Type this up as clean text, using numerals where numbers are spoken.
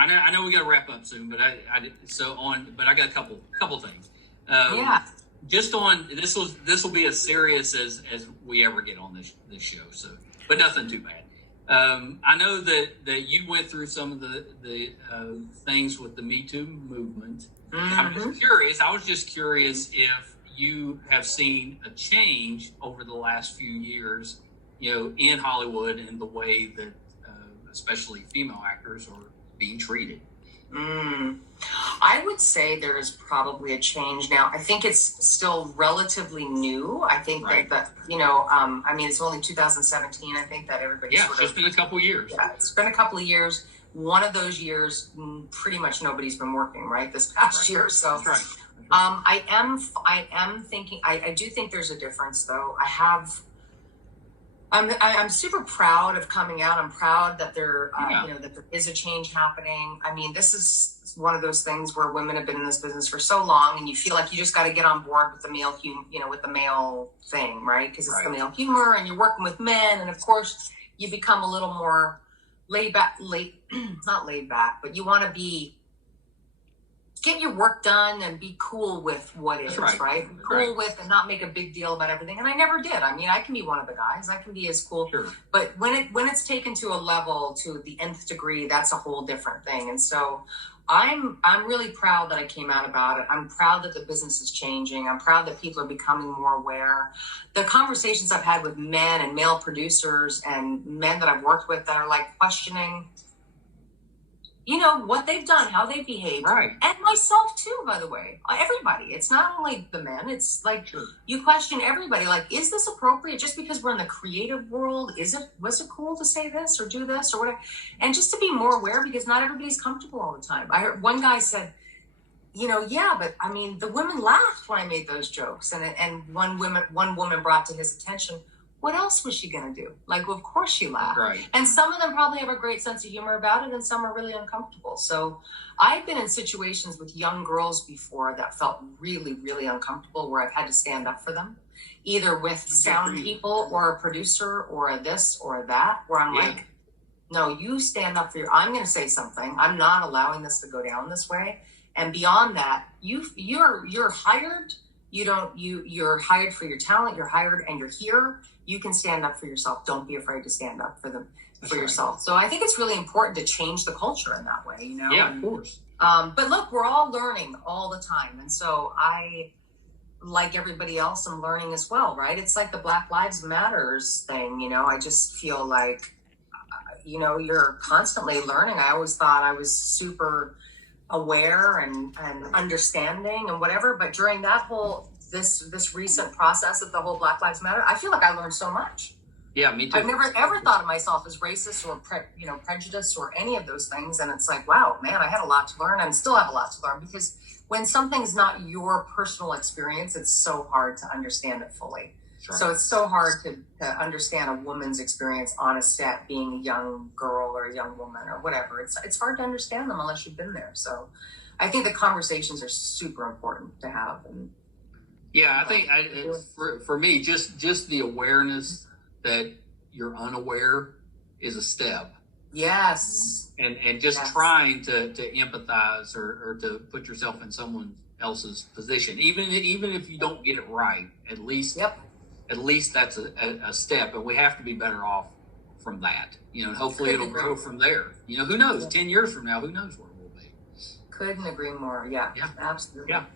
I know we got to wrap up soon, but I got a couple things. Yeah. Just on this will be as serious as we ever get on this show. So, but nothing too bad. I know that you went through some of the things with the Me Too movement. Mm-hmm. I was just curious if you have seen a change over the last few years, in Hollywood and the way that especially female actors are being treated. I would say there is probably a change now. I think it's still relatively new. I think that it's only 2017. I think that everybody's it's been a couple of years. Yeah, it's been a couple of years. One of those years, pretty much nobody's been working, right? This past year. So, that's right. I am thinking, I do think there's a difference though. I'm super proud of coming out. I'm proud that that there is a change happening. I mean, this is one of those things where women have been in this business for so long, and you feel like you just got to get on board with the male, with the male thing, right? Because it's the male humor, and you're working with men, and of course, you become a little more not laid back, but you want to get your work done and be cool with what is, right? Cool with and not make a big deal about everything. And I never did. I mean, I can be one of the guys. I can be as cool. Sure. But when it's taken to a level, to the nth degree, that's a whole different thing. And so I'm really proud that I came out about it. I'm proud that the business is changing. I'm proud that people are becoming more aware. The conversations I've had with men and male producers and men that I've worked with that are like questioning, what they've done, how they behaved, right? And myself too, by the way. Everybody. It's not only the men. It's like you question everybody. Like, is this appropriate? Just because we're in the creative world, was it cool to say this or do this or whatever? And just to be more aware, because not everybody's comfortable all the time. I heard one guy said, but I mean, the women laughed when I made those jokes, and one woman brought to his attention, what else was she going to do? Like, well, of course she laughed. Right. And some of them probably have a great sense of humor about it, and some are really uncomfortable. So I've been in situations with young girls before that felt really, really uncomfortable, where I've had to stand up for them, either with sound people or a producer or a this or a that, where I'm like, no, you stand up for I'm going to say something. I'm not allowing this to go down this way. And beyond that, you're hired. You're hired for your talent. You're hired and you're here. You can stand up for yourself. Don't be afraid to stand up for yourself. So I think it's really important to change the culture in that way, Yeah, of course. But look, we're all learning all the time. And so I, like everybody else, I'm learning as well, right? It's like the Black Lives Matters thing, I just feel like, you're constantly learning. I always thought I was super aware and understanding and whatever, but during that whole this recent process of the whole Black Lives Matter, I feel like I learned so much. Yeah, me too. I've never ever thought of myself as racist or prejudiced or any of those things, and it's like, wow, man, I had a lot to learn and still have a lot to learn, because when something's not your personal experience, it's so hard to understand it fully. Sure. So it's so hard to understand a woman's experience on a set, being a young girl or a young woman or whatever. It's hard to understand them unless you've been there. So I think the conversations are super important to have. And I think for me, just the awareness that you're unaware is a step. Yes. And just trying to empathize or to put yourself in someone else's position, even if you don't get it right, at least that's a step, and we have to be better off from that. Hopefully it'll grow from there. Who knows? 10 years from now, who knows where we'll be? Couldn't agree more. Yeah. Absolutely. Yeah.